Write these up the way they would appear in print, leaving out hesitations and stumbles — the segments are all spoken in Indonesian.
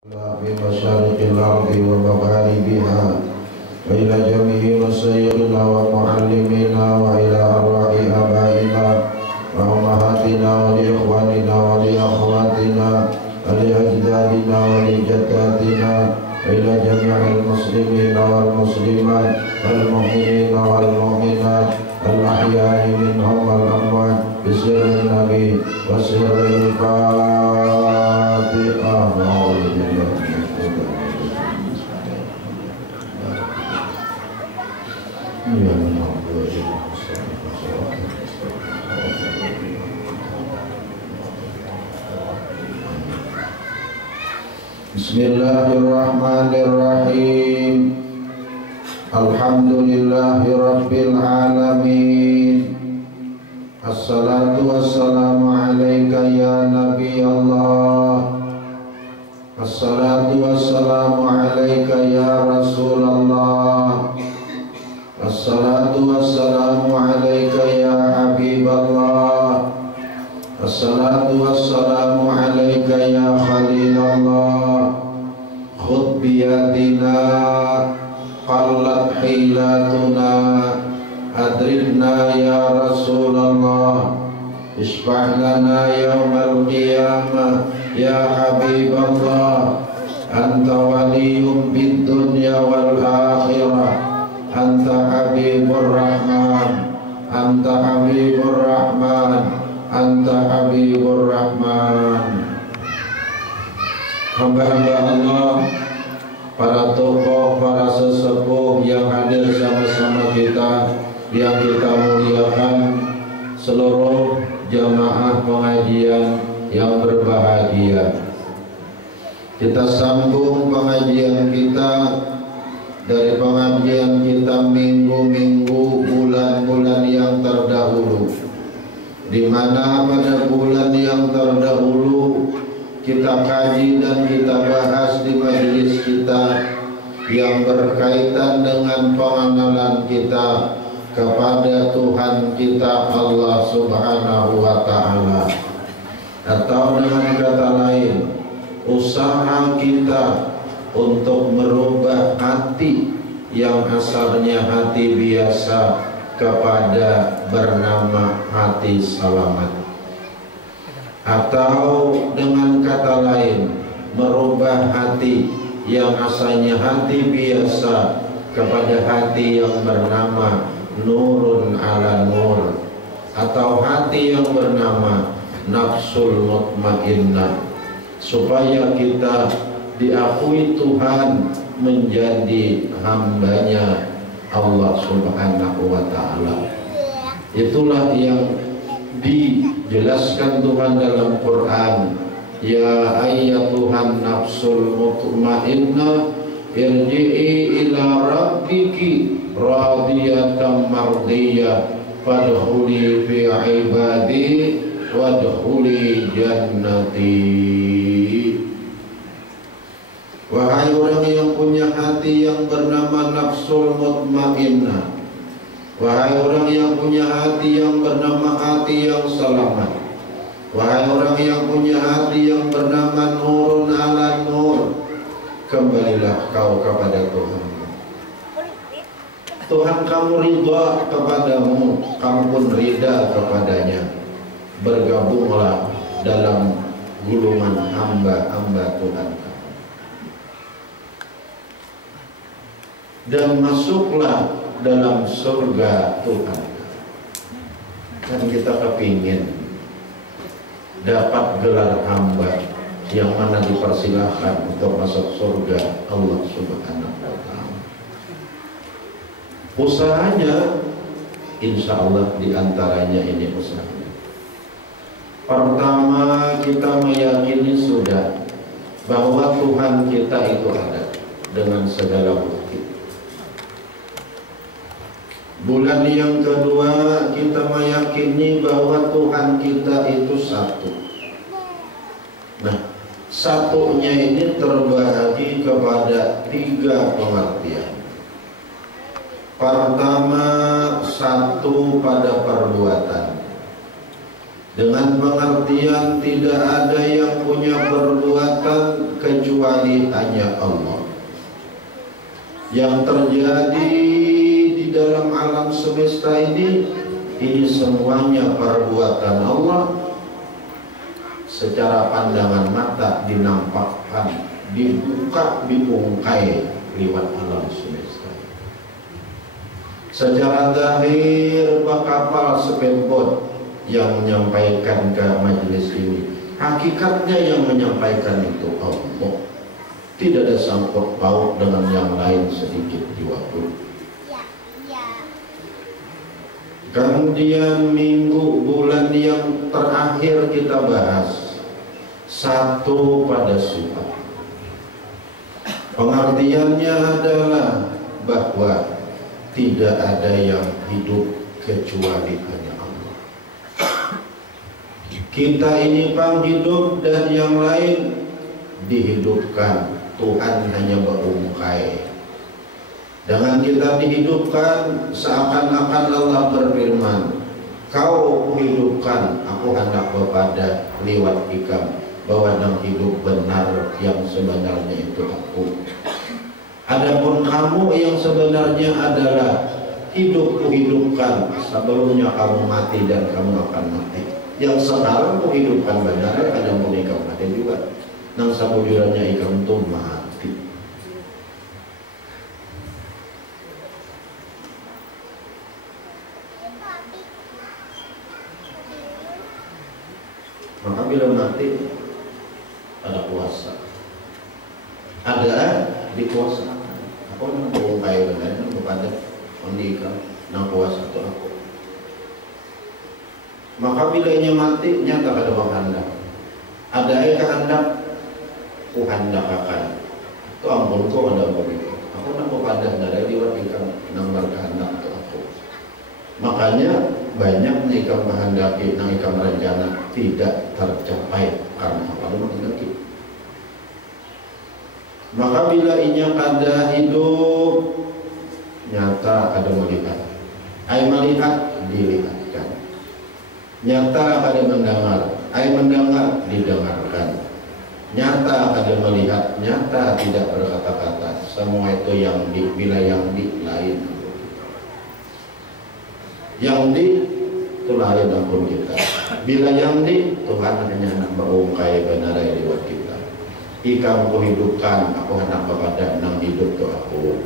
في مشارق الأرض ومغاربها وإلى جميع مشايخنا ومعلمينا وإلى أرواح آبائنا وأمهاتنا ولإخواننا ولأخواتنا ولأجدادنا ولجداتنا وإلى جميع المسلمين والمسلمات والمؤمنين والمؤمنات الأحياء منهم والأموات بسر النبي وسر الفاتحة. Bismillahirrahmanirrahim. Alhamdulillahi rabbil alamin. Assalatu wassalamu alaika ya Nabi Allah. Assalatu wassalamu alaika ya Rasulullah. Assalatu wassalamu alaika ya Habiballah. Assalatu wassalamu alaika ya Khalilullah. Khudh biyadina qallat hilatuna adribna ya Rasulullah. Ishfa' lana yawmal qiyamah ya Habiballah. Anta waliyum bid dunya wal akhirah. Anta Habibur Rahman. Anta Habibur Rahman. Anta Habibur Rahman. Hamba-hamba Allah, para tokoh, para sesepuh yang hadir sama-sama kita, yang kita muliakan, seluruh jamaah pengajian yang berbahagia. Kita sambung pengajian kita dari pengajian kita minggu-minggu, bulan-bulan yang terdahulu, di mana pada bulan yang terdahulu kita kaji dan kita bahas di majelis kita yang berkaitan dengan pengenalan kita kepada Tuhan kita Allah Subhanahu wa Ta'ala, atau dengan kata lain, usaha kita untuk merubah hati yang asalnya hati biasa kepada bernama hati selamat, atau dengan kata lain, merubah hati yang asalnya hati biasa kepada hati yang bernama nurun ala nur, atau hati yang bernama nafsul mutmainnah, supaya kita diakui Tuhan menjadi hambanya Allah Subhanahu wa Ta'ala. Itulah yang dijelaskan Tuhan dalam Quran. Ya ayyatuhan nafsul mutmainnah irji'i ila rabbiki radiyatan mardiyah fadkhuli fi ibadi wadkhuli jannati. Wahai orang yang punya hati yang bernama nafsul mutmainnah, wahai orang yang punya hati yang bernama hati yang selamat, wahai orang yang punya hati yang bernama nurun ala nur, kembalilah kau kepada Tuhan. Tuhan kamu ridha kepadamu, kamu pun ridha kepadanya. Bergabunglah dalam gulungan hamba-hamba Tuhan, dan masuklah dalam surga Tuhan. Dan kita kepingin dapat gelar hamba yang mana dipersilahkan untuk masuk surga Allah Subhanahu wa Ta'ala. Usahanya insya Allah diantaranya ini usahanya. Pertama, kita meyakini sudah bahwa Tuhan kita itu ada dengan segala bukti. Bulan yang kedua, kita meyakini bahwa Tuhan kita itu satu. Nah, satunya ini terbagi kepada tiga pengertian. Pertama, satu pada perbuatan. Dengan pengertian tidak ada yang punya perbuatan kecuali hanya Allah. Yang terjadi di dalam alam semesta ini semuanya perbuatan Allah. Secara pandangan mata dinampakkan, dibuka, dibungkai lewat alam semesta. Secara zahir kapal speedboat yang menyampaikan ke majelis ini, hakikatnya yang menyampaikan itu Allah. Tidak ada sangkut paut dengan yang lain sedikit jiwa pun. Kemudian minggu bulan yang terakhir kita bahas satu pada sifat. Pengertiannya adalah bahwa tidak ada yang hidup kecuali hanya Allah. Kita ini penghidup dan yang lain dihidupkan. Tuhan hanya berungkai. Dengan kita dihidupkan, seakan-akan Allah berfirman, kau hidupkan, aku hendak kepada liwat ikam bahwa yang hidup benar yang sebenarnya itu aku. Adapun kamu yang sebenarnya adalah hidup kuhidupkan, sebelumnya kamu mati dan kamu akan mati. Yang sekarang kuhidupkan benar, ada pun ikam mati juga. Nang sabujurannya ikam itu mati. Maka bila mati ada kuasa, ada dikuasakan. Aku nang bungkai benar kepada ondika nang kuasa itu aku. Maka bilanya mati nyata kada kehendak. Ada kehendak kuhendak akan. Itu ampun kau ada begitu. Aku nang kepada dari liwat ikam nang berkehendak itu aku. Makanya banyak ikam menghendaki nang ikam rencana tidak tercapai karena apa menghendaki. Maka bila inya ada hidup nyata ada melihat, ai melihat dilihatkan. Nyata ada mendengar, ai mendengar didengarkan. Nyata ada melihat, nyata tidak berkata-kata. Semua itu yang di bila yang di lain. Yang di itu lain ampun kita. Bila yang di Tuhan hanya nak berungkai benar lewat kita. Ikam kuhidupkan, aku hendak berbadan nang hidup tu aku.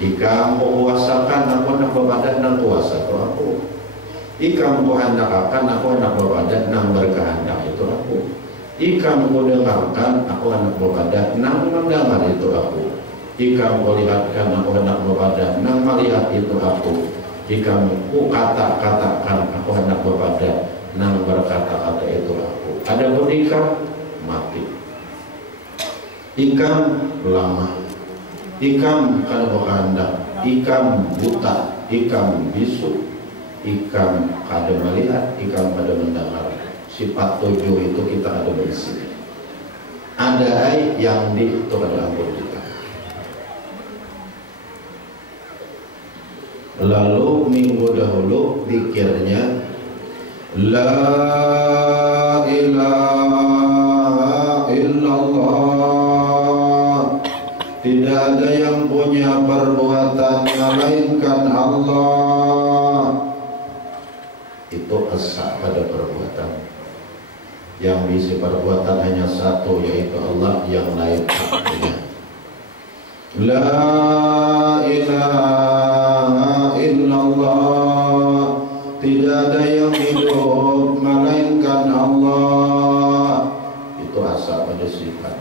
Ikam kuasakan, aku hendak berbadan nang kuasa tu aku. Ikam kuhendak akan, aku hendak berbadan nang berkehendak itu aku. Ikam kudengarkan, aku hendak berbadan nang mendengar itu aku. Ikam kulihatkan, aku hendak berbadan nang melihat itu aku. Ikam ku kata-katakan, aku hendak berbadan nang berkata-kata itu aku. Ada pun ikam mati. Ikam lama, ikam kada berkehendak, ikam buta, ikam bisu, ikam kada melihat, ikam kada mendengar. Sifat 7 itu kita ada bersih. Ada ai yang di itu kada ampun kita. Lalu minggu dahulu zikirnya la ilaha illallah. Tidak ada yang punya perbuatan melainkan Allah. Itu esa pada perbuatan. Yang bisa perbuatan hanya satu, yaitu Allah, yang lain punya. La ilaha illallah. Tidak ada yang hidup melainkan Allah. Itu asa pada sifat.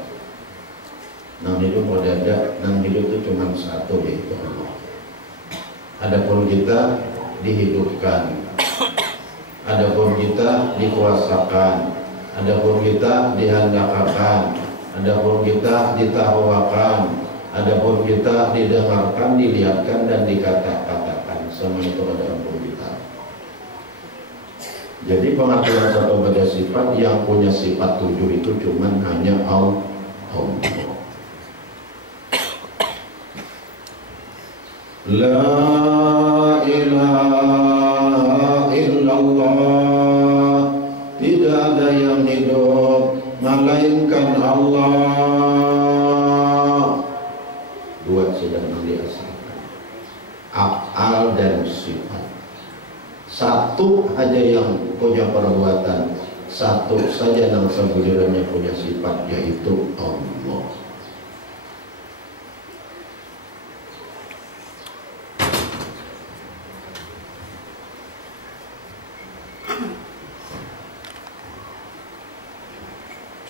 Nang hidup ada, nang hidup itu cuma satu, yaitu Allah. Adapun kita dihidupkan, adapun kita dikuasakan, adapun kita dihendakakan, adapun kita ditahuakan, adapun kita didengarkan, dilihatkan dan dikata-katakan. Semua itu ada ampun kita. Jadi pengertian satu pada sifat, yang punya sifat 7 itu cuma hanya Allah. La ilaha illallah. Tidak ada yang hidup melainkan Allah. saja yang punya perbuatan, satu saja yang sebujurannya punya sifat, yaitu Allah.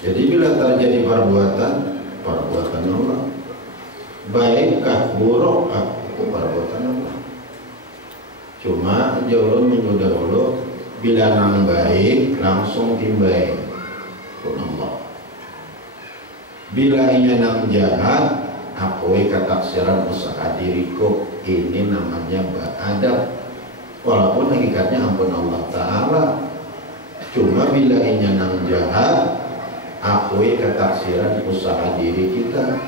Jadi bila terjadi perbuatan Allah, baikkah burukkah, itu perbuatan Allah. Cuma jauh minggu dahulu bila nang baik langsung timbai pun Allah. Bila inya nang jahat, akui ketaksiran usaha diriku, ini namanya beradab. Walaupun hakikatnya ampun Allah Ta'ala. Cuma bila inya nang jahat, akui ketaksiran usaha diri kita.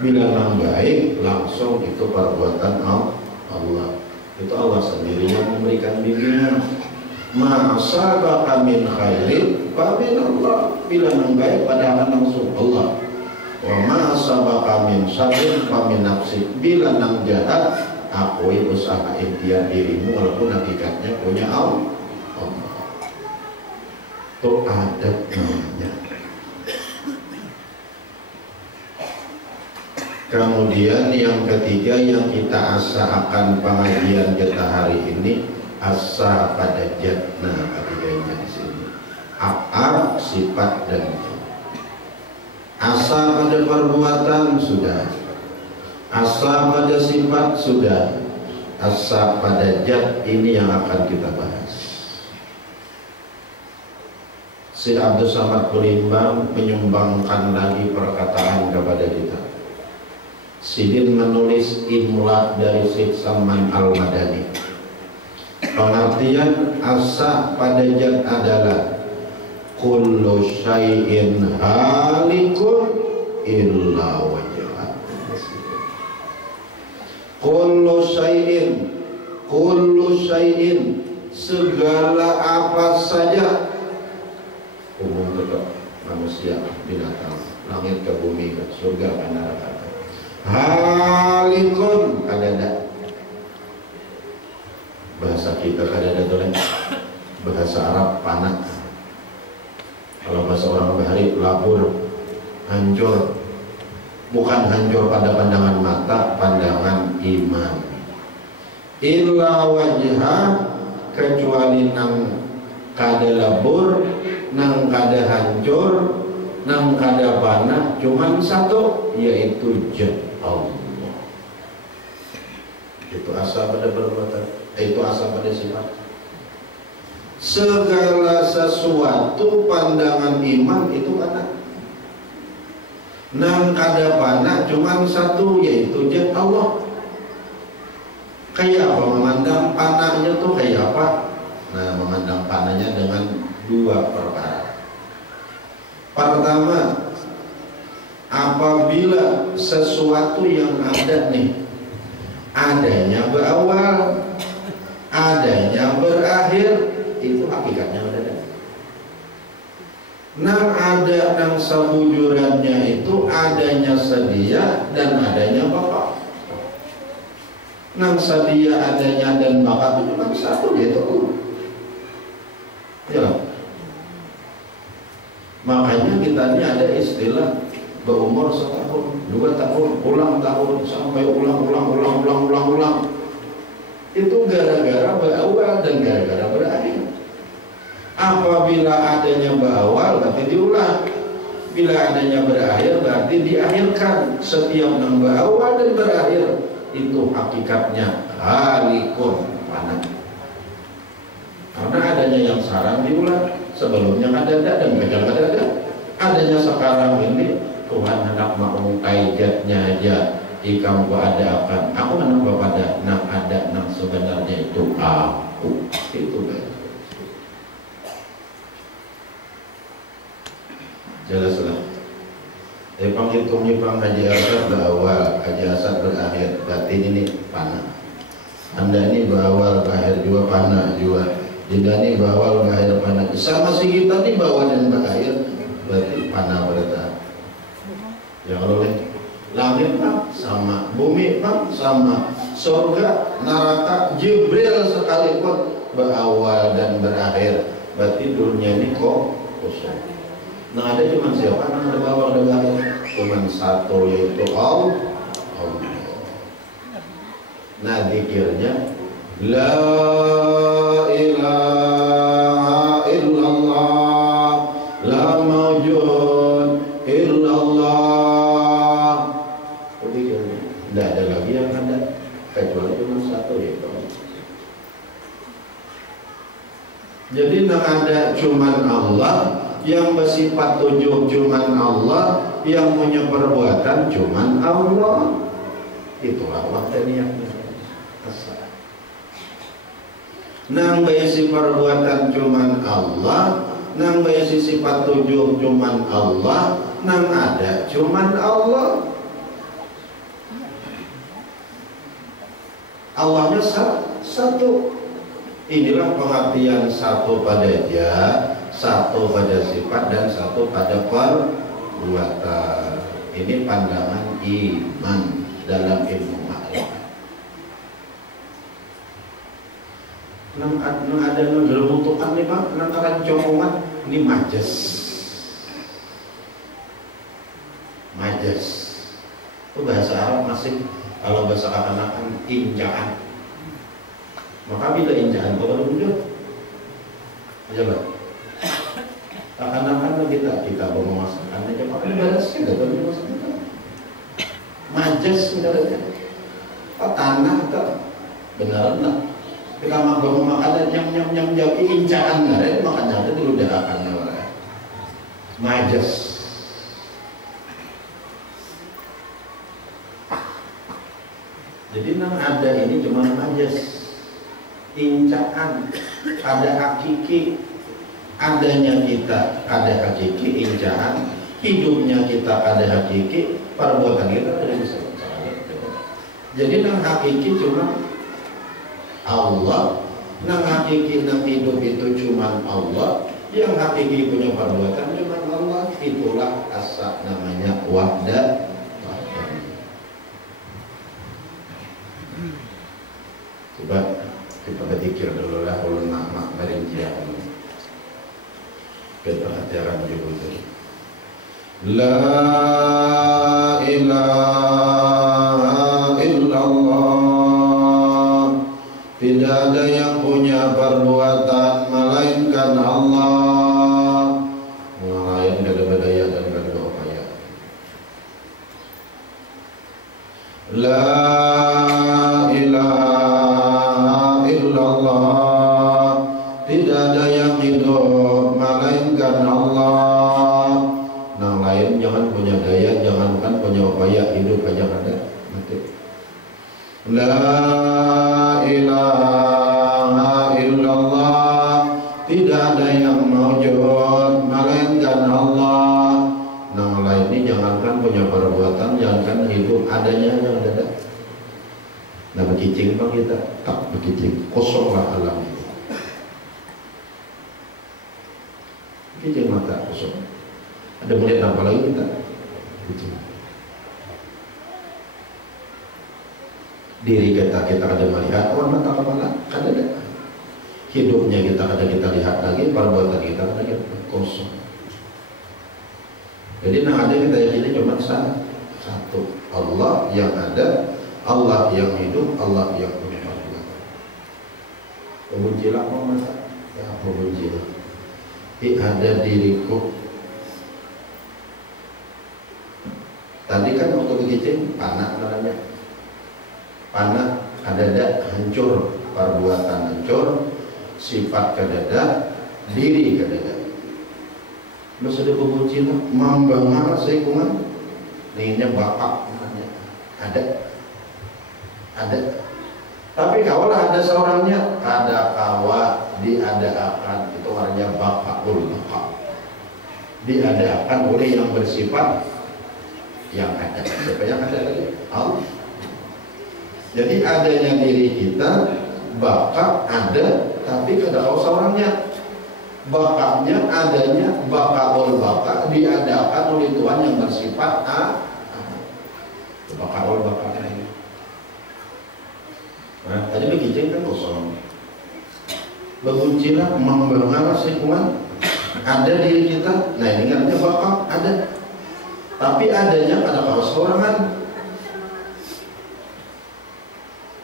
Bila nang baik, langsung itu perbuatan Allah. Itu Allah sendiri yang memberikan bimbingan. Ma'asabaka min khairin fa min Allah. Bila nang baik padahal langsung Allah. Wa ma'asabaka min syarrin fa min nafsik. Bila nang jahat, akui usaha ikhtiar dirimu walaupun hakikatnya punya Allah. Itu adab namanya. Kemudian yang ketiga yang kita asa akan pengajian kita hari ini, asa pada jatna ketiganya di sini. Af'al, sifat dan asa pada perbuatan sudah, asa pada sifat sudah, asa pada jat ini yang akan kita bahas. Syekh Abdul Samad Kulimbang menyumbangkan lagi perkataan kepada kita. Sidin menulis imla dari Syekh Salman Al-Madani. Pengertian asa pada jat adalah kullu syai'in halikun illa wajhah. Kullu syai'in segala apa saja, umum tetap manusia, binatang, langit ke bumi ke surga ke neraka, halikun kadada. Bahasa kita kadada itu kan bahasa Arab panah. Kalau bahasa orang Bahari labur, hancur. Bukan hancur pada pandangan mata, pandangan iman. Illa wajhah, kecuali nang kada labur, nang kada hancur, nang kada panah, cuman satu, yaitu jat Allah. Itu asa pada perbuatan, itu asa pada sifat. Segala sesuatu pandangan iman itu kana. Nang kada panah cuman satu, yaitu jat Allah. Kayak apa memandang panahnya tuh kayak apa? Nah, memandang panahnya dengan dua perkara. Pertama, apabila sesuatu yang ada nih, adanya berawal, adanya berakhir, itu hakikatnya ada. Nang ada nang sebujurannya itu adanya sedia dan adanya bakat. Nang sedia adanya dan bakat itu cuma satu, yaitu Allah. Ya. Makanya kita ini ada istilah berumur setahun, 2 tahun, ulang tahun, sampai ulang. Itu gara-gara berawal dan gara-gara berakhir. Apabila adanya berawal berarti diulang, bila adanya berakhir berarti diakhirkan. Setiap yang berawal dan berakhir itu hakikatnya halikun, panah. Karena adanya yang sekarang diulang, sebelumnya ada dan bakal ada. Adanya sekarang ini Tuhan hendak mengungkai jatnya aja. Ikam ada akan aku menambah pada nang ada nang sebenarnya itu aku, itu kan jelas lah. Panghitung haji asad berawal, haji asad berakhir, berarti ini panah. Anda ini berawal berakhir juga panah juga. Jika ini berawal berakhir panah. Sama si kita ini berawal dan berakhir, berarti panah berita. Ya Allah, langit pak sama, bumi pak sama, surga, neraka, Jibril sekalipun berawal dan berakhir. Berarti dunia ini kok kosong. Nah ada cuma siapa? Nah ada bawah ada berakhir. Cuma satu, yaitu Allah. Nah zikirnya La ilaha illallah, la mawjud illallah. Zikirnya tidak ada lagi yang ada kecuali cuma satu, yaitu Allah. Jadi tidak ada cuman Allah, yang bersifat tujuh cuman Allah, yang punya perbuatan cuman Allah. Itulah wahdaniyah. Nang baisi perbuatan cuman Allah, nang baisi sifat tujuh cuman Allah, nang ada cuman Allah. Allahnya satu. Inilah pengertian satu pada dia, satu pada sifat, dan satu pada perbuatan. Ini pandangan iman dalam ilmu ma'rifat. Nang ada ngegelutukan nih Pak, nang akan comongan ini majas. Itu bahasa Arab masih, kalau bahasa kanak-kanak injaan. Maka bila injaan kau baru muncul, aja Pak. Kanak-kanak kita mau masakan aja Pak, ini balasnya nggak tahu masakan. Majas sebenarnya, tanah tak benar tak. Kita mau makan nyam jauh injaan nggak ada makannya ada dulu darakannya orang. Majas. Jadi nang ada ini cuma majas. Injaan, ada hakiki, adanya kita ada hakiki injaan, hidupnya kita ada hakiki, perbuatan kita ada bisa. Jadi nang hakiki cuma Allah, nang hakiki nang hidup itu cuma Allah, yang hakiki punya perbuatan cuma Allah. Itulah asa namanya wahda. Coba kita berpikir dulu lah ulun nama merinjian. Kita hatikan juga. La ilaha illallah, tidak ada yang punya perbuatan melainkan Allah. Lain gak ada bedaya dan gak ada upaya. La ilaha illallah, tidak ada yang hidup melainkan Allah. Nah lain jangan punya daya, jangankan punya upaya, hidup aja ada mati. La ilaha illallah, tidak ada yang mawjud melainkan Allah. Nah lain ini jangankan punya perbuatan, jangankan hidup, adanya yang ada. Nah bekicing pak kita, tak bekicing, kosonglah alam itu. Bekicing mata kosong. Ada melihat apa lagi kita? Bekicing. Diri kita ada melihat, orang mata kepala kan ada. Hidupnya kita lihat lagi, perbuatan kita kosong. Jadi nah ada kita yakini cuma satu, Allah yang ada, Allah yang hidup, Allah yang punya perbuatan. Memujilah mau masa, ya memujilah. Ada diriku. Tadi kan waktu begitu panah namanya. Panah kadada hancur, perbuatan hancur, sifat kadada, diri kadada. Masih ada pemuji lah, mambangar seikungan, ninnya bapak namanya. Ada. Tapi kalau ada seorangnya, ada kawa diadakan, itu artinya bakul bapak. Diadakan oleh yang bersifat yang ada. Siapa yang ada lagi? Allah. Jadi adanya diri kita, bakat ada, tapi kada tahu seorangnya. Bakatnya adanya, bakal bakat diadakan oleh Tuhan yang bersifat bakal bakat ini. Nah, tadi begitu kan kosong. Beguncilah membangun lingkungan ada diri kita. Nah ini kan bapak ada, tapi adanya pada persoalan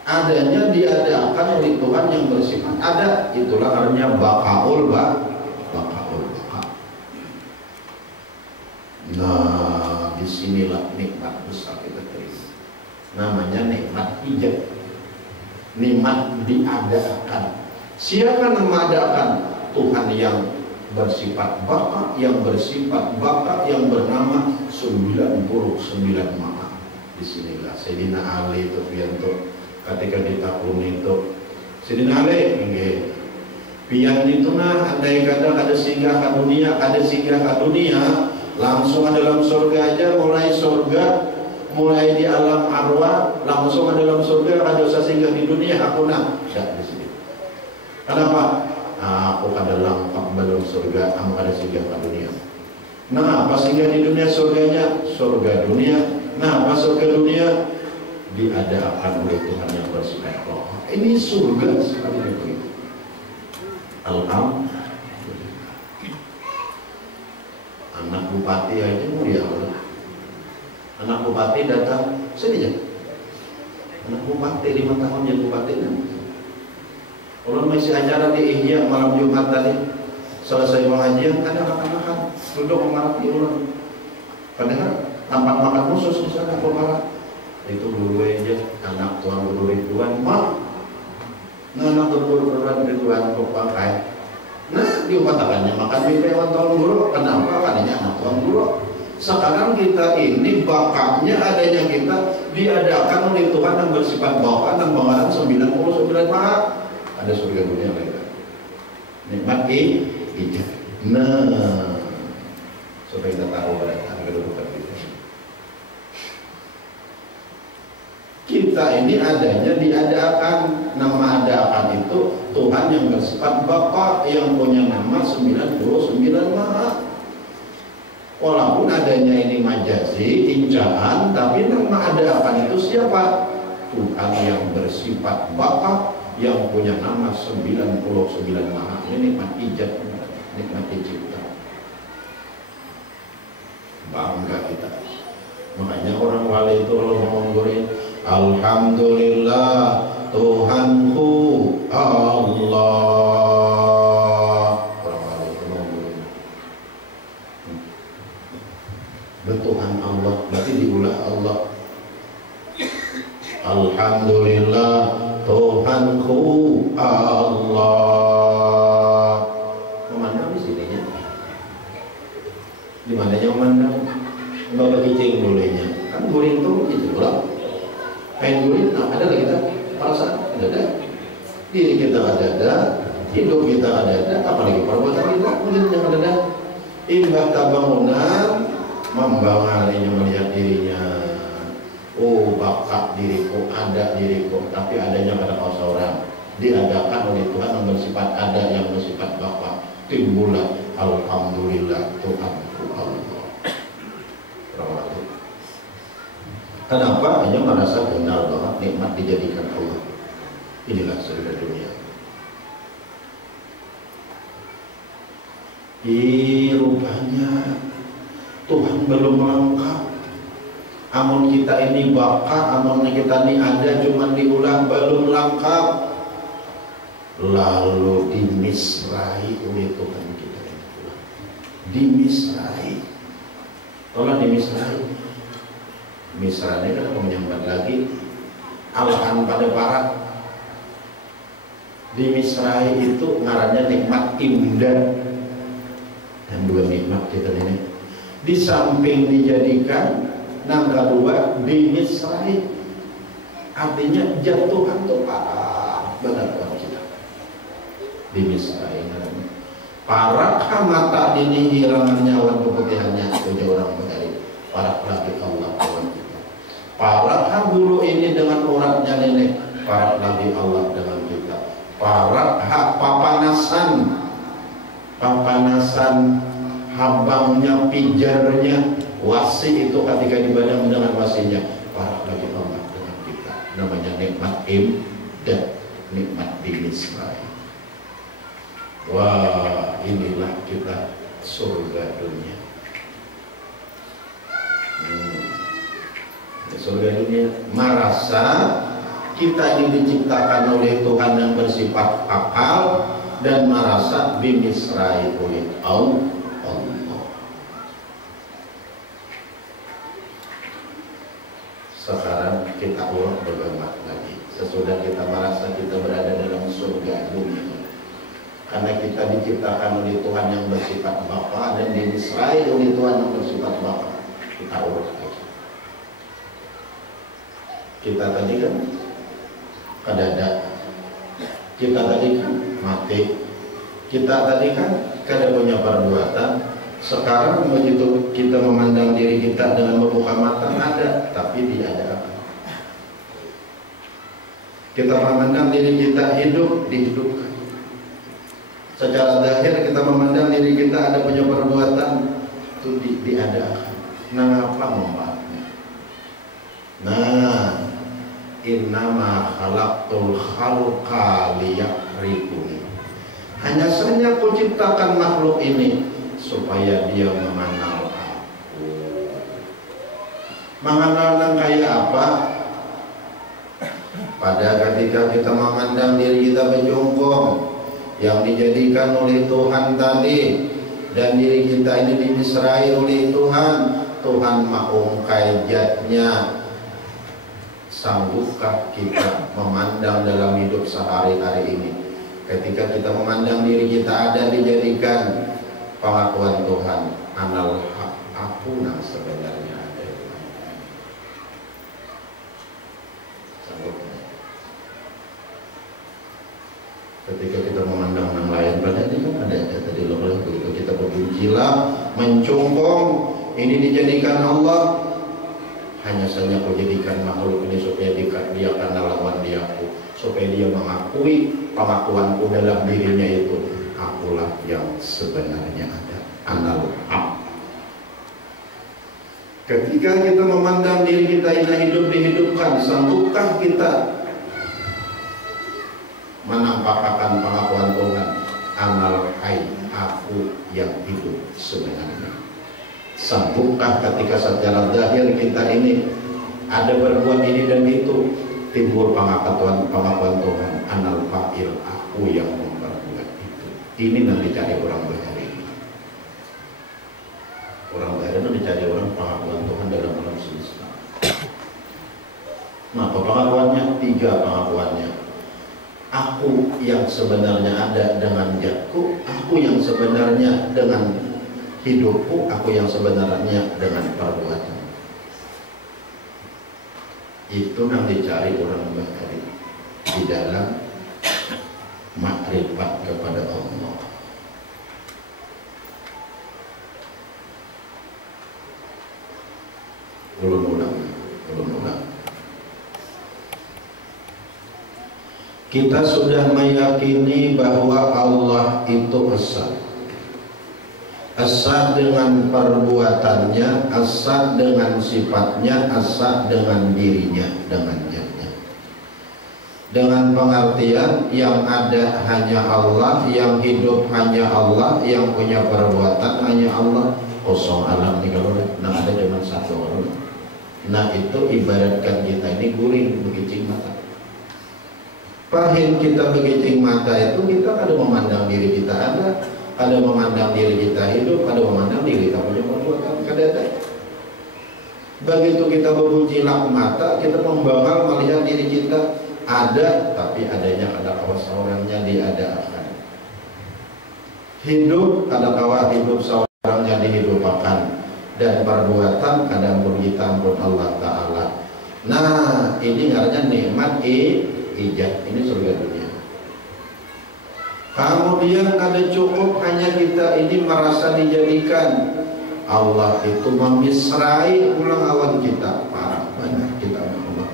adanya diadakan oleh Tuhan yang bersifat ada. Itulah artinya bakaul bakaul baka. Nah disinilah nikmat besar kita terima. Namanya nikmat ijab, nikmat diadakan. Siapa yang mengadakan? Tuhan yang bersifat baka, yang bersifat baka, yang bernama 99 maha. Disinilah Sayyidina Ali itu pianto ketika ditaklumi itu Sayyidina Ali pian itu nah andai kata ada singgah ke dunia, ada singgah ke dunia langsung dalam surga aja, mulai surga, mulai di alam arwah langsung dalam surga, ada usah singgah di dunia aku nah di sini. Kenapa? Aku kada lengkap belum surga, aku kada singgah ke dunia. Nah, apa singgah di dunia surganya? Surga dunia. Nah, apa surga dunia? Diadakan oleh Tuhan yang bersifat Allah. Ini surga sekali itu. Alhamdulillah. Anak bupati aja mulia Allah. Anak bupati datang sini aja. Anak bupati 5 tahun jadi bupati kan. Orang masih acara di Ihya malam Jumat tadi selesai pengajian ada makan-makan duduk mengarati orang padahal tempat makan khusus di sana pemarah itu dulu aja anak tuan guru Ridwan mak anak guru Ridwan kok pakai nah diumatakannya makan di pewan tuan guru kenapa katanya anak tuan guru sekarang kita ini bakatnya adanya kita diadakan oleh Tuhan yang bersifat bakat dan mengarang 99 maha. Ada surga dunia mereka nikmat ijab. Nah supaya kita tahu berarti kedudukan kita ini adanya diadakan. Nama adakan itu Tuhan yang bersifat Bapa yang punya nama 99 maha. Walaupun adanya ini majazi injaan, tapi nama adakan itu siapa? Tuhan yang bersifat Bapa yang punya nama 99 maha. Ini nikmat ijab, nikmat dicipta. Bangga kita. Makanya orang wali itu kalau ngomongin alhamdulillah Tuhanku Allah. Orang wali itu ngomongin Tuhan Allah, berarti diulah Allah. Alhamdulillah Tuhanku Allah. Memandang di sininya. Di mananya memandang? Bapak kicing dulunya. Kan guring itu gitu lah. Kain guring, nah ada lagi kita perasaan ada. Diri kita ada, hidup kita ada, apalagi perbuatan kita mungkin yang ada. Imbah bangunan, membangalinya melihat dirinya. Oh bakat diriku, ada diriku, tapi adanya pada seorang diadakan oleh Tuhan yang bersifat ada, yang bersifat bapak. Timbullah alhamdulillah Tuhanku Allah. Kenapa? Hanya merasa kenal banget nikmat dijadikan Allah. Inilah surga dunia. Rupanya Tuhan belum lengkap. Amun kita ini baka, amun kita ini ada, cuman diulang belum lengkap. Lalu dimisrai oleh Tuhan kita. Dimisrai. Tolong dimisrai. Misranya kan menyambat lagi alahan pada barat. Dimisrai itu ngarannya nikmat indah. Dan dua nikmat kita ini. Di samping dijadikan yang kedua dimisrai, artinya jatuhan tuh parah benar Tuhan kita. Dimisrai namanya. Para mata dini hilangan nyawa keputihannya tujuh orang mencari para lagi Allah Tuhan kita. Para dulu ini dengan uratnya nenek, para lagi Allah dengan kita. Para papanasan habangnya pijarnya. Wasi itu ketika dibaca dengan wasinya para lagi Allah dengan kita. Namanya nikmat dan nikmat dimisrai. Wah, inilah kita surga dunia. Surga dunia merasa kita ini diciptakan oleh Tuhan yang bersifat akal dan merasa bimisrai oleh Allah. Sekarang kita urut bagaimana lagi sesudah kita merasa kita berada dalam surga dunia, karena kita diciptakan oleh Tuhan yang bersifat Bapa dan dimisrai oleh Tuhan yang bersifat Bapa. Kita urut lagi. Kita tadi kan kadada, kita tadi kan mati, kita tadi kan kada punya perbuatan. Sekarang begitu kita memandang diri kita dengan membuka mata, ada, tapi tidak ada. Kita memandang diri kita hidup, dihidupkan. Secara zahir kita memandang diri kita ada punya perbuatan, itu diadakan. Nah, apa manfaatnya? Nah, innama khalaqtul khalqa liya'rifuni. Hanya saja aku ciptakan makhluk ini supaya dia mengenal aku. Mengenal yang kayak apa? Pada ketika kita memandang diri kita berjongkong yang dijadikan oleh Tuhan tadi, dan diri kita ini dimisrai oleh Tuhan. Tuhan mengungkai jatnya. Sanggupkah kita memandang dalam hidup sehari-hari ini? Ketika kita memandang diri kita ada dijadikan pengakuan Tuhan, anal hak, aku yang sebenarnya ada. Sanggupnya. Ketika kita memandang yang lain, berarti kan ada tadi loh, ketika kita berbincang, mencungkong, ini dijadikan Allah. Hanya saja aku jadikan makhluk ini supaya dia kenal lawan diaku, supaya dia mengakui pengakuanku dalam dirinya itu, akulah yang sebenarnya ada, anal haq. Ketika kita memandang diri kita ini hidup dihidupkan, sanggupkah kita menampakkan pengakuan Tuhan, anal hayy, aku yang hidup sebenarnya? Sanggupkah ketika secara zahir kita ini ada berbuat ini dan itu, timbul pengakuan Tuhan, anal fa'il, aku yang memperbuat itu. Ini yang dicari orang bahari. Orang bahari itu dicari orang pengakuan Tuhan dalam alam semesta. Nah, pengakuannya tiga pengakuannya. Aku yang sebenarnya ada dengan jatku, aku yang sebenarnya dengan hidupku, aku yang sebenarnya dengan perbuatan. Itu yang dicari orang bahari di dalam makrifat kepada Allah. Ulun-ulang. Kita sudah meyakini bahwa Allah itu esa. Esa dengan perbuatannya, esa dengan sifatnya, esa dengan dirinya, dengan jatnya. Dengan pengertian yang ada hanya Allah, yang hidup hanya Allah, yang punya perbuatan hanya Allah. Kosong alam nih kalau ada cuma satu orang. Nah itu ibaratkan kita ini guring begicing mata. Pahit kita begicing mata itu kita ada memandang diri kita ada memandang diri kita hidup, ada memandang diri kita punya perbuatan, kadang-kadang. Begitu kita berbujilah mata, kita membangal melihat diri kita ada, tapi adanya ada kawas orangnya diadakan. Hidup ada kawas hidup seorangnya dihidupkan, dan perbuatan kadang pun kita ampun Allah Ta'ala. Nah ini artinya nikmat ijab, ini surga dunia. Kemudian ada cukup hanya kita ini merasa dijadikan Allah itu memisrai ulang awan kita, parah banyak kita Allah.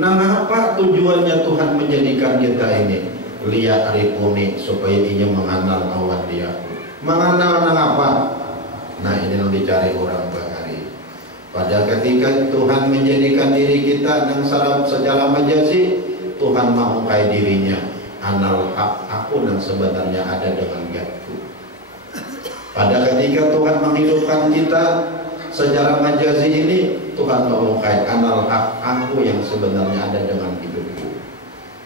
Nah apa tujuannya Tuhan menjadikan kita ini? Liya'rifuni, supaya dia mengenal awan dia. Mengenal apa? Nah ini yang dicari orang bahari. Pada ketika Tuhan menjadikan diri kita dengan secara majazi, Tuhan mengungkai dirinya. anal hak, aku yang sebenarnya ada dengan zatku. Pada ketika Tuhan menghidupkan kita secara majazi ini, Tuhan mengungkapkan anal hak, aku yang sebenarnya ada dengan hidupku.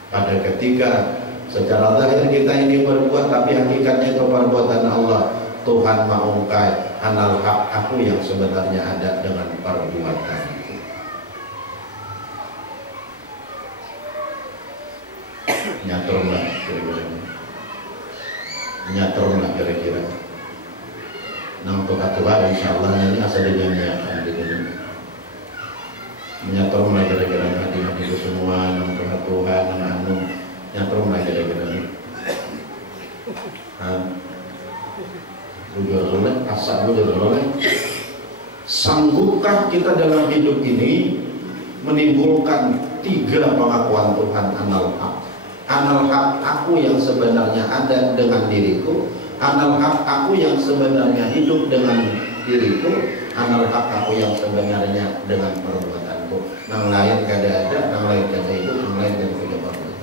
Pada ketika secara zahir kita ini berbuat, tapi hakikatnya itu perbuatan Allah, Tuhan mengungkapkan anal hak, aku yang sebenarnya ada dengan perbuatanku. Nyaturlah kira-kira, nyaturlah kira-kira. Nang Tuhan insyaallah ini asal dinyanyikan di sini. Nyaturlah kira-kira hati-hati itu semua nang Tuhan nang anu nyaturlah kira-kira. Bujur oleh asal bujur oleh. Sanggupkah kita dalam hidup ini menimbulkan 3 pengakuan Tuhan anal hak? Anal hak, aku yang sebenarnya ada dengan diriku. Anal hak, aku yang sebenarnya hidup dengan diriku. Anal hak, aku yang sebenarnya dengan perbuatanku. Nang lain kada ada, nang lain kada hidup, nang lain kada punya perbuatan.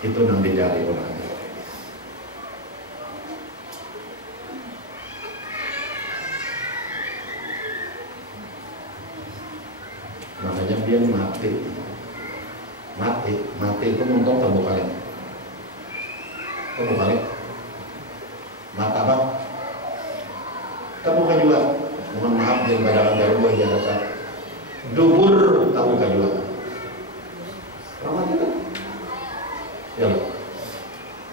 Itu nang dicari orang. Makanya dia mati itu untung tak balik. Kok balik? Mata apa? Tak buka juga. Mohon maaf dia badangan garuh yang rasa. Dubur tak buka juga. Ramah kita. Ya,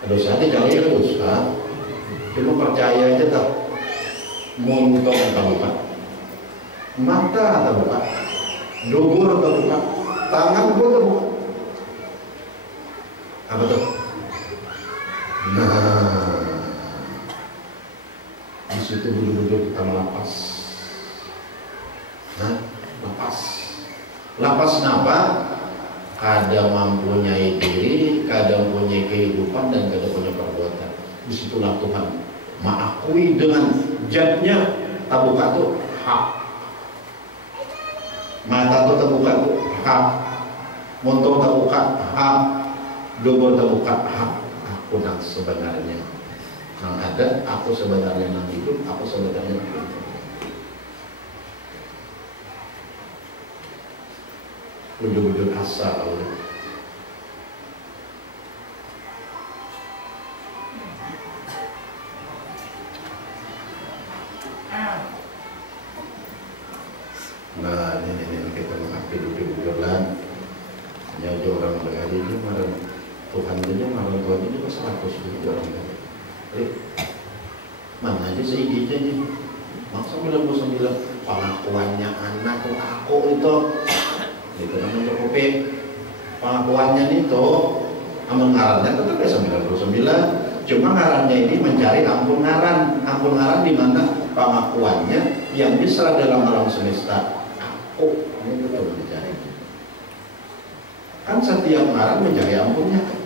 dosa ini jangan ya dosa. Cuma percaya aja tak. Muntung tak buka. Mata tak buka. Dubur tak buka. Tangan pun tak buka. Apa tuh? Nah, di situ duduk-duduk kita melapas. Lepas. Lepas kenapa? Kada mempunyai diri, kada mempunyai kehidupan dan kada punya perbuatan. Disitulah Tuhan mengakui dengan zatnya. Tabuka tuh hak. Mata tuh terbuka tuh hak. Montong terbuka hak. Dubur terbuka hak, aku yang sebenarnya yang ada, aku sebenarnya yang hidup, aku sebenarnya yang hidup. Wujud-wujud asa Allah. Nah ini kita menghafal wujud-wujud lain. Hanya orang berhari itu marah Tuhan saja marah Tuhan itu 100 orang. Mana aja seidiknya nih. Maksa 99 pengakuannya anak aku itu. Itu namanya cukupi. Pengakuannya itu amal ngarannya tetap ya 99. Cuma ngarannya ini mencari ampun ngaran. Ampun ngaran di mana pengakuannya yang bisa dalam alam semesta. Aku ini betul dicari. Kan setiap ngaran mencari ampunnya.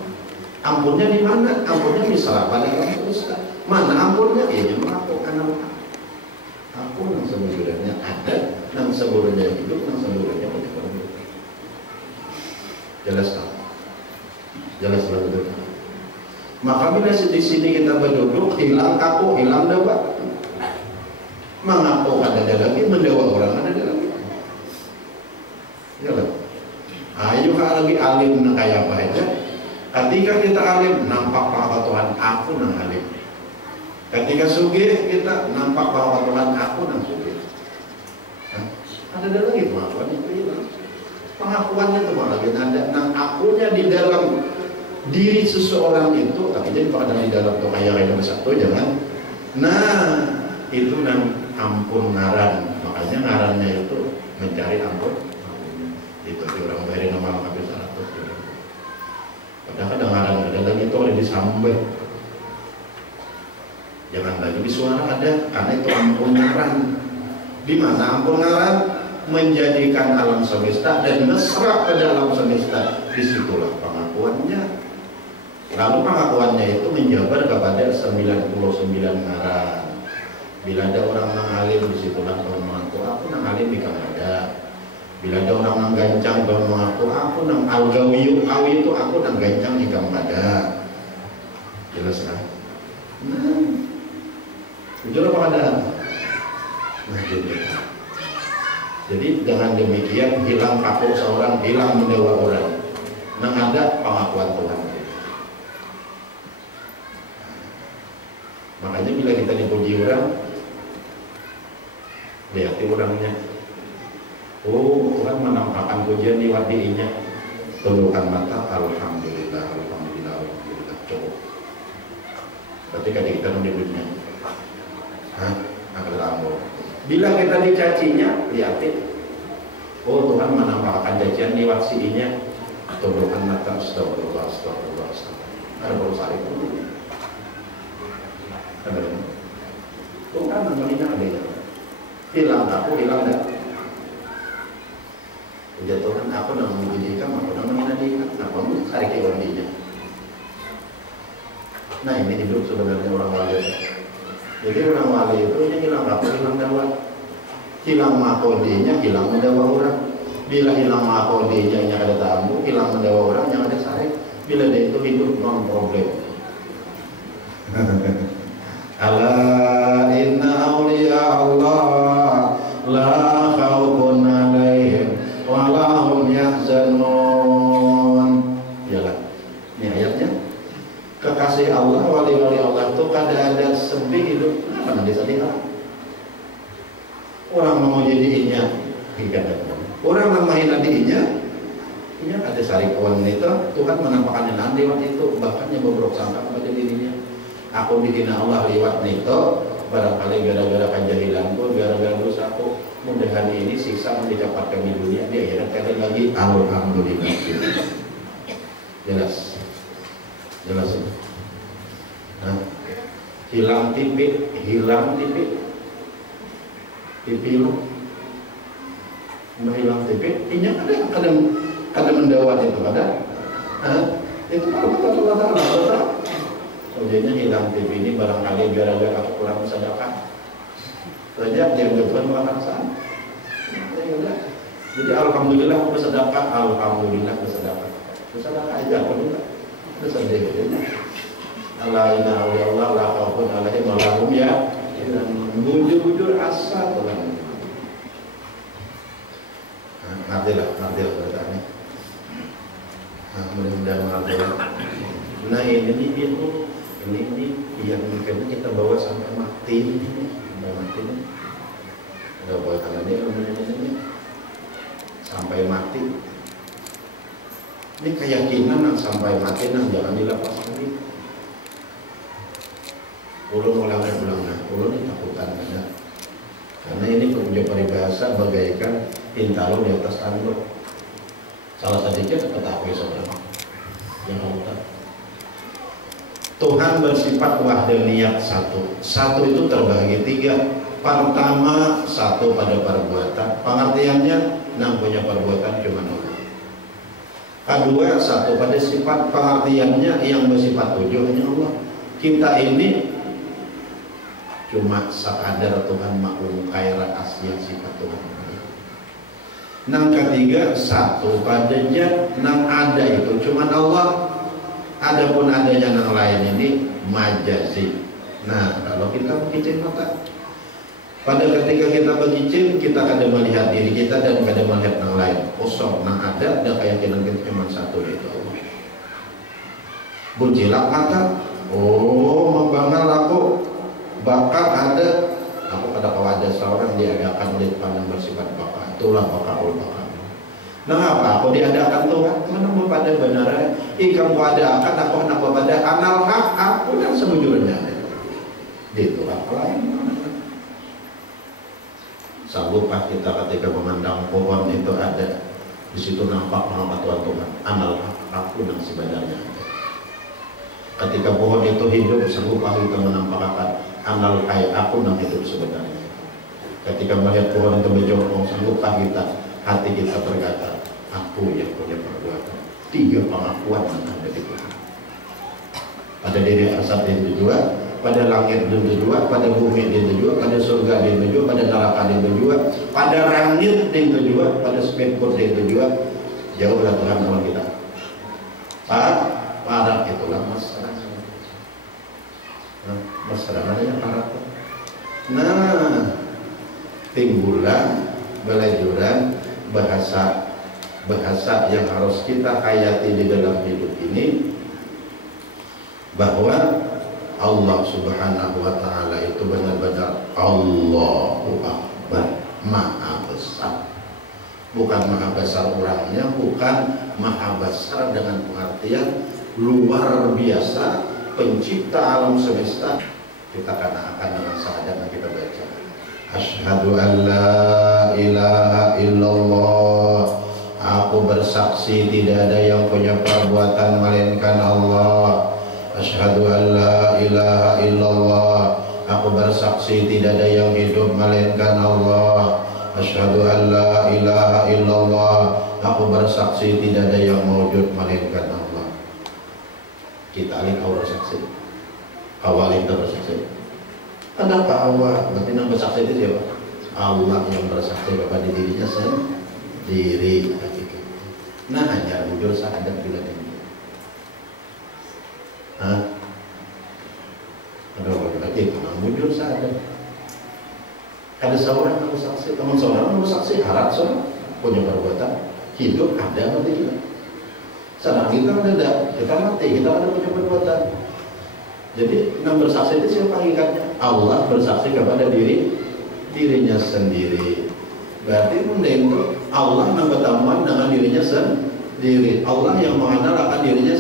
Ampunnya di mana? Ampunnya misalnya pada alam semesta. Mana ampunnya? Ya memang aku kenal. Aku yang sebenarnya ada, yang sebenarnya hidup, yang sebenarnya punya perbuatan. Jelas tak? Jelas betul. Maka bila di sini kita berduduk, hilang kaku, hilang dawa. Mengaku ada lagi, mendawa orang ada lagi. Jelas. Ayo lagi alim nak kayak apa aja. Ketika kita alim, nampak bahwa Tuhan aku nang alim. Ketika sugih kita nampak bahwa Tuhan aku nang sugih. Ada lagi pengakuan itu hilang. Pengakuannya itu malah lagi ada nang akunya di dalam diri seseorang itu, tapi jadi pada di dalam tuh kayak nomor 1 jangan. Nah itu nang ampun ngaran. Makanya ngarannya itu mencari ampun. Itu di orang beri nama lengkap 100. Padahal kadang-kadang ada lagi itu ada disambah. Jangan lagi di suara ada, karena itu ampun ngaran. Di mana ampun ngaran menjadikan alam semesta dan mesra ke dalam semesta. Disitulah pengakuannya. Lalu pengakuannya itu menjabar kepada 99 ngaran. Bila ada orang mengalim, disitulah Tuhan mengaku aku mengalim jika ada. Bila ada orang nang gancang baru mengaku aku nang algawiyu, awi itu aku nang gancang di pada. Jelas kan? Nah, jujur apa ada? Nah, jadi jangan demikian hilang kapok seorang, hilang mendewa orang. Nang ada pengakuan Tuhan. Makanya bila kita dipuji orang, lihat orangnya. Oh, Tuhan menampakkan pujian di wadinya. Tundukkan mata, alhamdulillah, alhamdulillah, alhamdulillah. Cukup. Ketika kita menyebutnya, akan lambung. Bila kita dicacinya, lihatin. Oh, Tuhan menampakkan cacian di wadinya. Tundukkan mata, astagfirullah, astagfirullah, astagfirullah. Ada berusaha itu. Ada. Tuhan namanya ada. Hilang aku, hilang dah. Jatuhkan aku nang menjadikan, aku nang menjadikan, apa pun cari kewandinya. Nah ini hidup sebenarnya orang wali. Jadi orang wali itu yang hilang aku, hilang dawa. Hilang mahkodinya, hilang mendawa orang. Bila hilang mahkodinya yang ada tamu, hilang mendawa orang yang ada sari. Bila dia itu hidup non problem. Ala inna awliya Allah la khawfun alaihim walahum yahzanun. Yalah. Ini ayatnya. Kekasih Allah, wali-wali Allah itu kada ada sedih hidup. Kenapa dia sedih? Orang mau jadinya tidak ada. Orang yang menghina dirinya, ini ada sari kawan itu. Tuhan menampakkan nanti waktu itu bahkan yang beberapa sangka pada dirinya. Aku dihina Allah lewat itu, barangkali gara-gara kejahilanku, gara-gara dosaku. Mudah-mudahan ini siksa mendapatkan di dunia, dia akhirat kata lagi alhamdulillah. Jelas. Jelas. Nah, hilang tipik, tipi lu. Hilang tipik, ini ada mendawat itu ada. Itu kalau betul betul. Ujiannya hilang TV ini barangkali gara-gara aku kurang sedekah. Saja dia berbuat melaksanakan. Jadi alhamdulillah aku bersedekah, alhamdulillah bersedekah. Bersedekah aja alhamdulillah. Bersedekah. Allah inna Allah la khaufun alaihim wa lahum ya. Bujur-bujur asa Tuhan. Ngertilah bertanya. Mudah-mudahan ngertilah. Nah ini yang mungkin kita bawa sampai mati ini, nggak boleh tangan ini sampai mati. Ini keyakinan yang sampai mati yang jangan dilepas lagi. Ulun ulang ditakutan karena ini punya peribahasa bagaikan intalo di atas tanduk. Salah sedikit ketahui saudara yang Allah. Tuhan bersifat wahdaniyat satu. Satu itu terbagi tiga. Pertama, satu pada perbuatan. Pengertiannya, yang punya perbuatan cuma Allah. Kedua, satu pada sifat. Pengertiannya yang bersifat tujuh hanya Allah. Kita ini cuma sekadar Tuhan maklum khairat asya sifat Tuhan. Yang ketiga, satu padanya, yang ada itu cuma Allah. Adapun adanya yang lain ini majazi. Nah, kalau kita mengicin mata, pada ketika kita mengicin, kita akan melihat diri kita dan akan melihat yang lain. Kosong, yang ada dan keyakinan kita cuma satu yaitu Allah. Buncilah mata, oh membangal aku, bakal ada, aku pada wajah seorang diadakan oleh Tuhan yang bersifat bakal. Itulah bakal. Nah apa? Aku diadakan Tuhan menemukan pada benar. Kamu adakan aku anak pada anal hak aku yang sebujurnya. Itu apa lain? Sanggupkah kita ketika memandang pohon itu ada di situ nampak pengamatan Tuhan anal hak aku yang sebenarnya. Ketika pohon itu hidup, sanggupkah kita menampakkan anal hak aku yang hidup sebenarnya. Ketika melihat pohon itu berjongkok, sanggupkah kita hati kita berkata, aku yang punya perbuatan. Tiga pengakuan yang ada di Tuhan. Pada diri asal yang kedua, pada langit dintu jua, pada bumi dintu jua, pada surga dintu jua, pada neraka dintu jua, pada rangit dintu jua, pada speedboat dintu jua. Jauh lah Tuhan sama kita. Parat itulah masalah. Masalah adanya parat. Nah, timbulan, belajuran bahasa yang harus kita hayati di dalam hidup ini, bahwa Allah Subhanahu wa Ta'ala itu benar-benar Allahu Akbar, Maha Besar. Bukan maha besar orangnya, bukan maha besar dengan pengertian luar biasa, pencipta alam semesta. Kita akan dengan syahadat yang kita baca. Asyhadu an la ilaha illallah. Aku bersaksi tidak ada yang punya perbuatan melainkan Allah. Asyhadu an la ilaha illallah. Aku bersaksi tidak ada yang hidup melainkan Allah. Asyhadu an la ilaha illallah. Aku bersaksi tidak ada yang mewujud melainkan Allah. Kita alih awal bersaksi. Awal kita bersaksi. Kenapa awal? Berarti yang bersaksi itu siapa? Allah yang bersaksi kepada dirinya sendiri. Nah, hanya wujud syahadat juga ini. Berarti itu wujud syahadat. Ada seorang yang bersaksi, teman seorang yang bersaksi, harap seorang punya perbuatan hidup ada mati juga. Sedang kita ada, kita mati, kita ada punya perbuatan. Jadi yang bersaksi itu siapa hakikatnya? Allah bersaksi kepada dirinya sendiri. Berarti itu Allah yang bertemuan dengan dirinya sendiri. Allah yang mengenal akan dirinya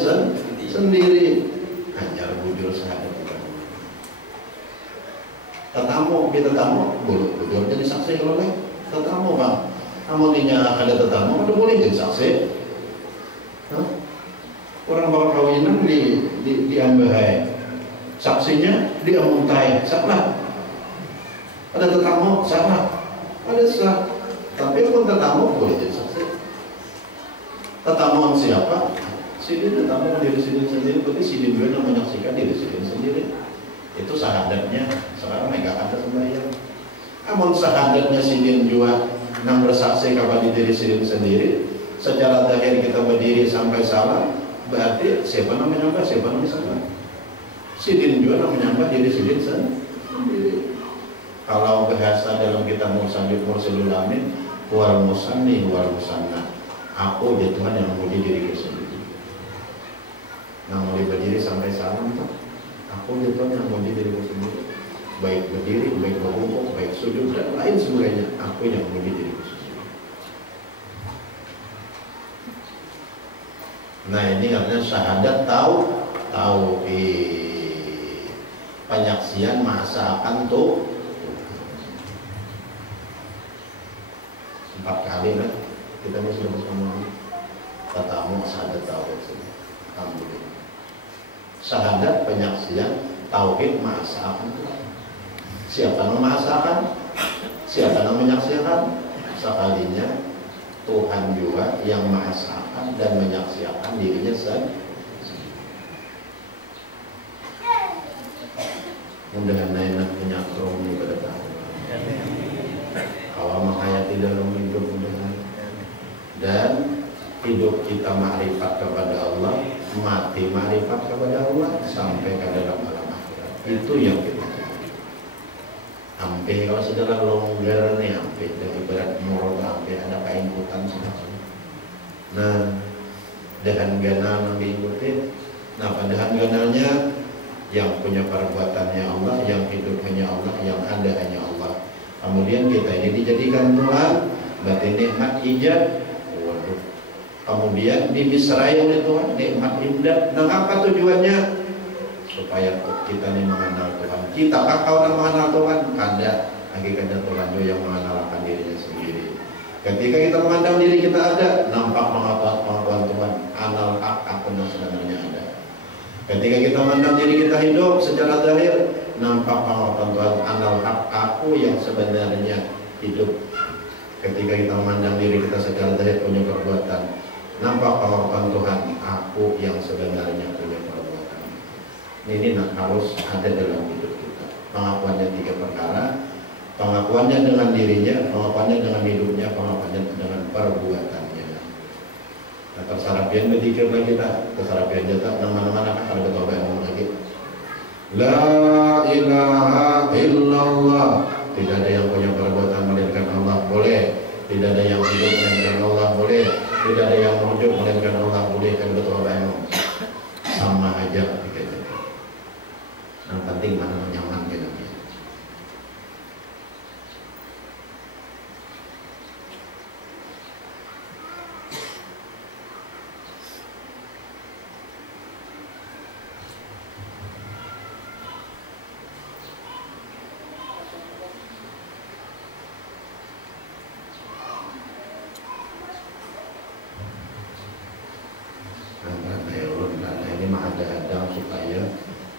sendiri. Hanya wujud syahadat. Tetamu, kita tamu, boleh jadi saksi kalau lain. Tetamu bang, amuninya ada tetamu, ada boleh jadi saksi. Orang bakal kawinan diambil saksinya diamuntai, salah. Ada tetamu, salah. Ada salah. Tapi pun tetamu boleh jadi saksi. Tetamu siapa? Sidin tetamu diri sidin sendiri, berarti sidin juga menyaksikan diri sidin sendiri. Itu syahadatnya. Sekarang mereka ada sembahyang. Namun syahadatnya sidin juga yang bersaksi kepada diri sidin sendiri. Secara terakhir kita berdiri sampai salam, berarti siapa namanya menyembah, siapa namanya salah. Sidin juga menyembah diri sidin sendiri. Kalau bahasa dalam kitab Mursalul Amin, wal musanni wal musanna. Aku dia Tuhan yang memuji diriku sendiri. Nah, mulai berdiri sampai salam tuh. Aku itu yang memuji diriku sendiri, baik berdiri, baik berrukuk, baik sujud dan lain sebagainya. Aku yang memuji diriku sendiri. Nah, ini artinya syahadat tauhid, penyaksian masa akan tuh 4 kali kan kita ini sudah bersama katamu syahadat tauhid. Alhamdulillah. Syahadat penyaksian tauhid ma'asakan. Siapa yang ma'asakan? Siapa yang menyaksikan? Sekalinya Tuhan juga yang ma'asakan dan menyaksikan dirinya sendiri. Mudah-mudahan enak menyakrom pada tahun. Kalau menghayati dalam hidup mudah-mudahan. Dan hidup kita ma'rifat kepada Allah, mati ma'rifat kepada Allah sampai ke dalam alam akhirat. Itu yang kita cari. Sampai kalau saudara longgar nih, sampai dari berat murah, sampai ada kain hutan semacam. Nah, dahan ganal yang diikuti. Nah, dahan ganalnya yang punya perbuatannya Allah, yang hidup hanya Allah, yang ada hanya Allah. Kemudian kita ini dijadikan Tuhan, berarti nikmat ijab. Waduh. Kemudian dimisrai oleh Tuhan, nikmat indah. Dan apa tujuannya? Supaya kita ini mengenal Tuhan. Kita kakak orang mengenal Tuhan, ada hakikatnya Tuhan juga yang mengenalkan dirinya sendiri. Ketika kita memandang diri kita ada, nampak pengakuan Tuhan, anal hak aku yang sebenarnya ada. Ketika kita memandang diri kita hidup secara zahir, nampak pengakuan Tuhan, anal hak aku yang sebenarnya hidup. Ketika kita memandang diri kita secara zahir punya perbuatan, nampak pengakuan Tuhan, aku yang sebenarnya punya perbuatan. Ini harus ada dalam hidup kita. Pengakuannya 3 perkara. Pengakuannya dengan dirinya, pengakuannya dengan hidupnya, pengakuannya dengan perbuatannya. Nah, tersarapian betikir lagi tak, tersarapian jatah nama-nama ada betul yang lagi. La ilaha illallah. Tidak ada yang punya perbuatan melainkan Allah, boleh. Tidak ada yang hidup melainkan Allah, boleh. Tidak ada yang wujud melainkan Allah, boleh. Kan betul yang sama aja. Yang penting mana nyaman kita.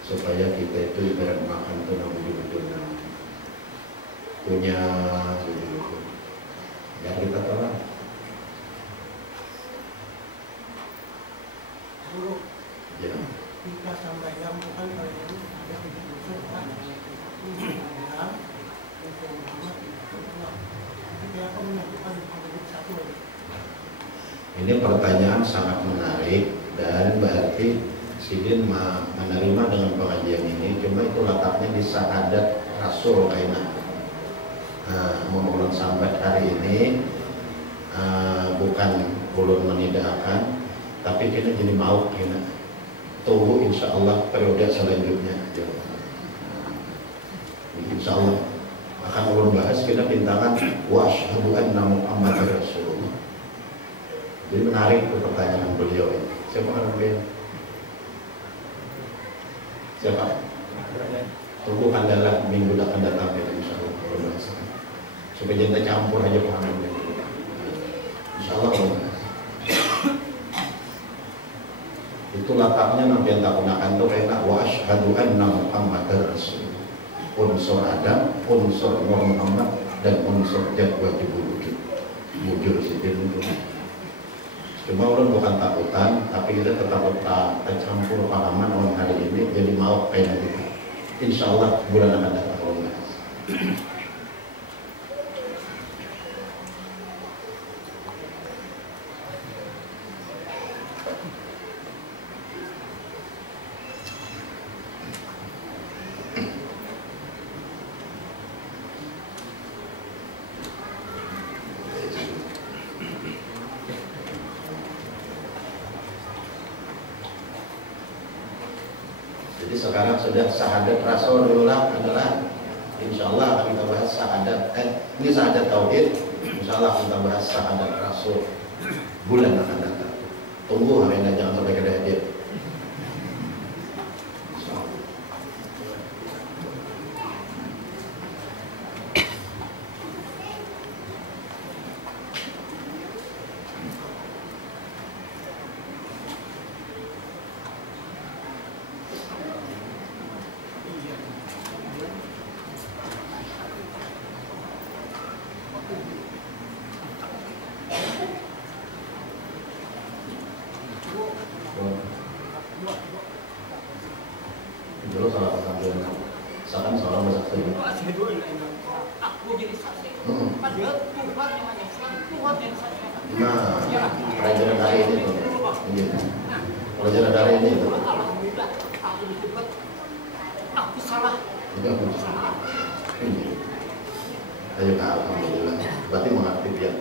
Supaya kita itu ibarat makan tuh betul-betul punya biar kita tolak. Ya. Kita sampai jam bukan kalau ini ada keputusan kan. Ini pertanyaan sangat menarik dan berarti Sidin menerima dengan pengajian ini, cuma itu letaknya di syahadat Rasul kayaknya. Mengulang sambat hari ini bukan ulun menidakkan, tapi kita jadi mau kita tunggu insya Allah periode selanjutnya. Insya Allah akan ulun bahas kita bintangan wa asyhadu anna Muhammadar Rasulullah. Jadi menarik pertanyaan beliau ini. Siapa kan beliau? Siapa? Tunggu adalah minggu akan datang ya insya Allah. Supaya jangan campur aja pemahamannya. Insya Allah. Itu letaknya nanti yang tak gunakan itu kayak wa asyhadu anna Muhammadar Rasul. Unsur Adam, unsur Muhammad dan unsur wajib wujud. Wujud Sidin itu. Cuma orang bukan takutan, tapi kita tetap tercampur pahaman orang hari ini jadi mau kayak kita. Insya Allah bulan akan datang Allah. Jadi sekarang sudah syahadat Rasulullah adalah insya Allah akan kita bahas syahadat ini syahadat tauhid, insya Allah akan kita bahas syahadat Rasul bulan akan datang. Tunggu hari ini jangan sampai kada hadir. Dulu salah pesantren, misalkan seorang bersaksi. Aku jadi saksi. Padahal Tuhan yang hanya Tuhan yang saksi. Nah, pelajaran hari ini tuh. Iya. Pelajaran hari ini tuh. Alhamdulillah, aku disebut aku salah. Itu aku salah. Ayo kak, alhamdulillah. Berarti mengerti dia.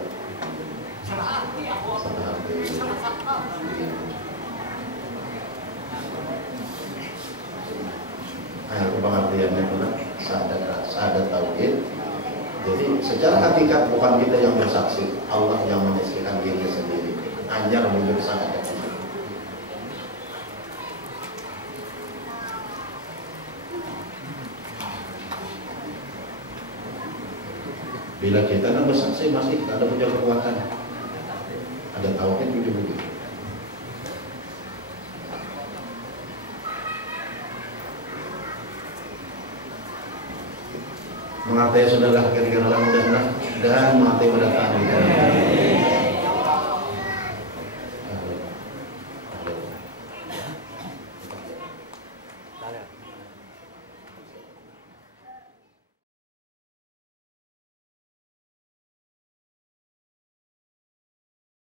Salah arti aku. Salah arti. Salah kata. Nah, pengertiannya adalah syahadat tauhid. Jadi secara hakikat bukan kita yang bersaksi, Allah yang menyaksikan dirinya sendiri. Anjar wujud syahadat. Bila kita kan bersaksi masih ada punya kekuatan, ada tauhid wujud-wujud. Mengatai saudara kira-kira mudah-mudahan dan mengatai pada tahun